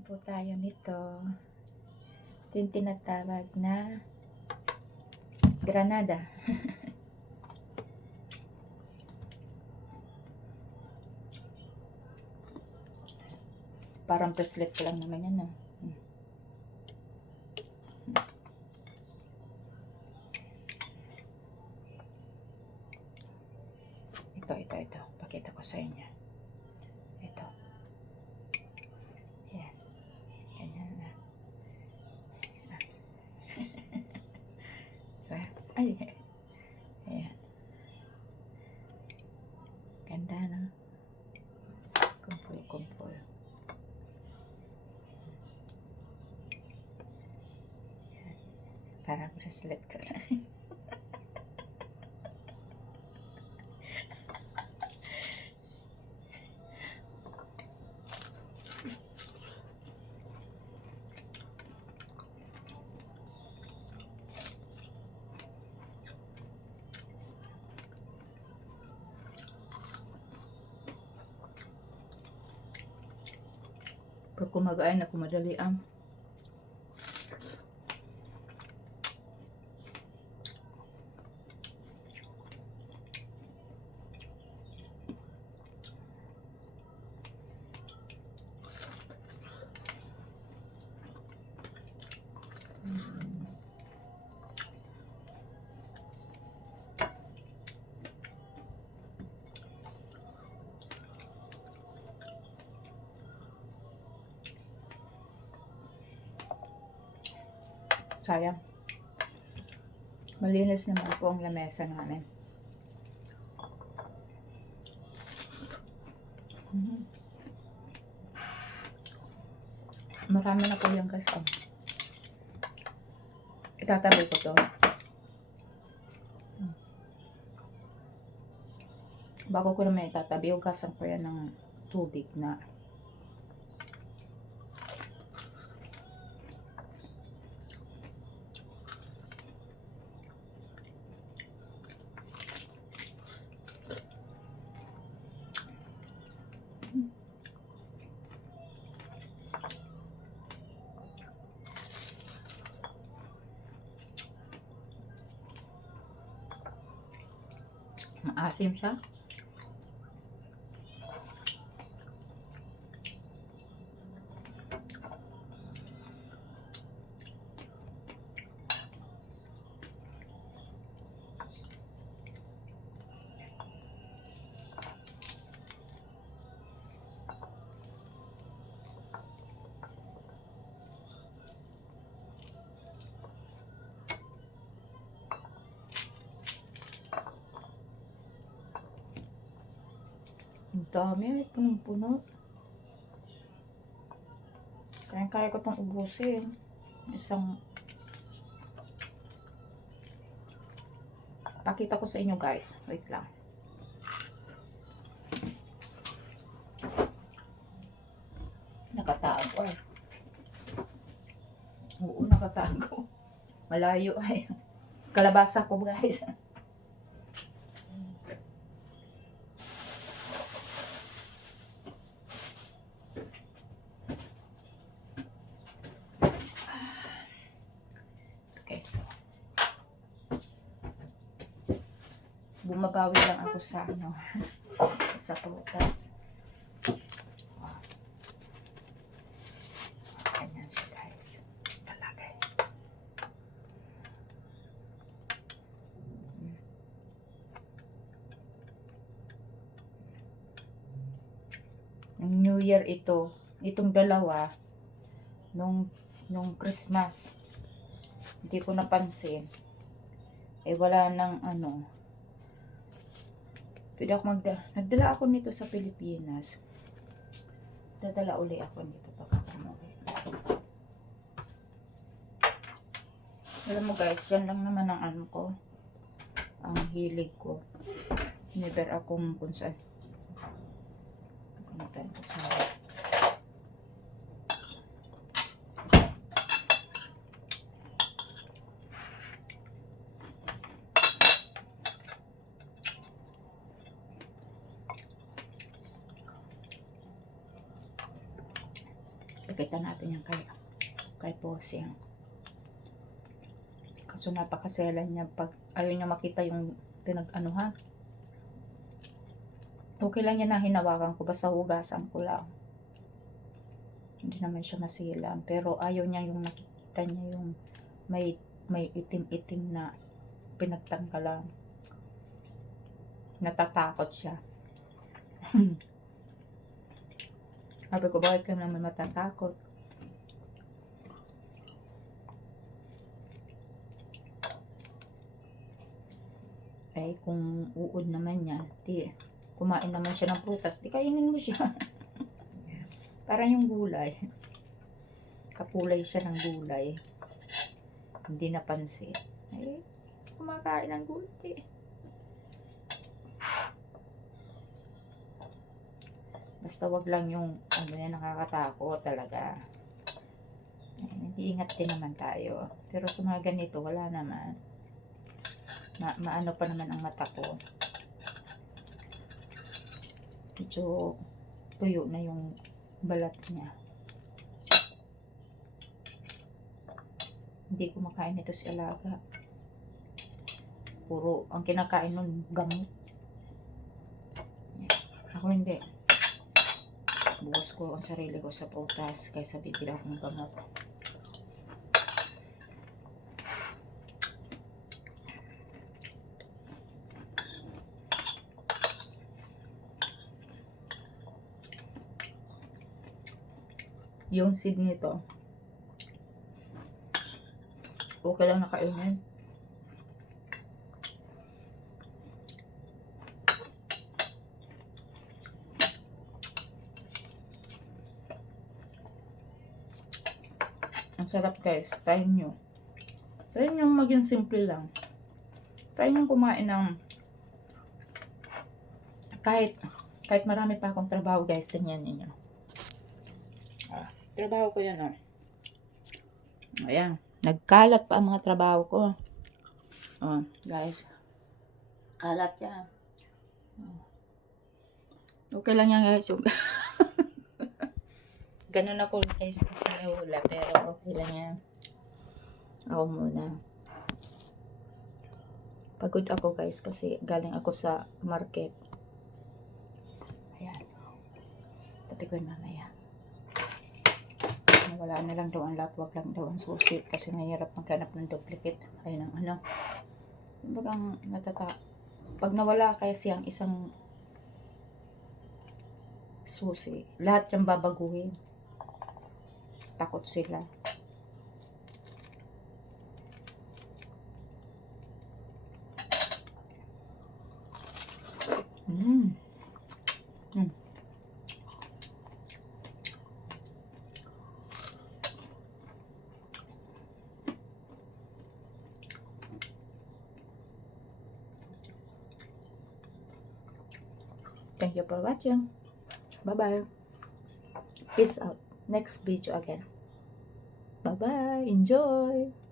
Kain po tayo nito. Ito yung tinatawag na granada. Parang bracelet ko lang naman yan. Ito. Pakita ko sa inyo. Ito. Yan. Ganyan na. Ay. Ayan. Ganda, no? Kumpul. Yan. Parang bracelet ko na. Pag kumakain ako madali ang sayang. Malinis naman po ang lamesa namin. Marami na po yung guys. Itatabi ko to. Bago ko naman itatabi, hugasan ko yan ng tubig na maasim siya. Ang dami, punong-puno. Kaya ko itong ubusin. Isang pakita ko sa inyo guys. Wait lang. Nakatago eh. Oo, nakatago. Malayo ay. Kalabasa ko guys. Bumabawi lang ako sa sa prutas. Ganyan siya guys. Talagay. New Year ito. Itong dalawa nung Christmas. Hindi ko napansin. Eh wala nang pwede ako nagdala ako nito sa Pilipinas. Dadala uli ako nito pagkakamuwi. Alam mo guys, yan lang naman ang ko. Ang hilig ko. Never akong kung saan. Ipakita natin yan kay Posing. Kaso napakaselan niya pag ayaw niya makita yung pinag-anuhan. Okay lang yan na hinawakan ko, basta hugasan ko lang. Hindi naman siya masilan. Pero ayaw niya yung nakikita niya yung may itim-itim na pinagtanggalan. Natatakot siya. Sabi ko, bakit ka naman matatakot? Ay, kung uod naman niya, di, kumain naman siya ng prutas, di kainin mo siya. Parang yung gulay. Kapulay siya ng gulay. Hindi napansin. Ay, kumakain ng gulay. Basta wag lang yung ano yan, nakakatakot talaga. Nag-iingat din naman tayo. Pero sa mga ganito, wala naman. Maano pa naman ang mata ko. Medyo tuyo na yung balat niya. Hindi kumakain ito si alaga. Puro, ang kinakain nun, gamot. Ako hindi. Bukas ko ang sarili ko sa prutas kaysa bibili akong gamot. Yung seed nito, okay lang nakainin. Ang sarap guys, try nyo. Try nyo maging simple lang. Try nyo kumain ng kahit marami pa akong trabaho guys, tingnan ninyo. Trabaho ko yan, oh. Ayan. Nagkalat pa ang mga trabaho ko. Oh, guys. Kalat yan. Okay lang yan, guys. Ganun ako, guys, kasi nahula. Pero okay lang yan. Ako muna. Pagod ako, guys, kasi galing ako sa market. Ayan. Tabi ko yun mamaya. Wala na lang daw ang lahat, wag lang daw ang susi kasi mahirap maghanap ng duplicate. Ayun ang ano. Bagang pag nawala kasi ang isang susi, lahat yung babaguhin. Takot sila. Thank you for watching. Bye-bye. Peace out. Next video again. Bye-bye. Enjoy.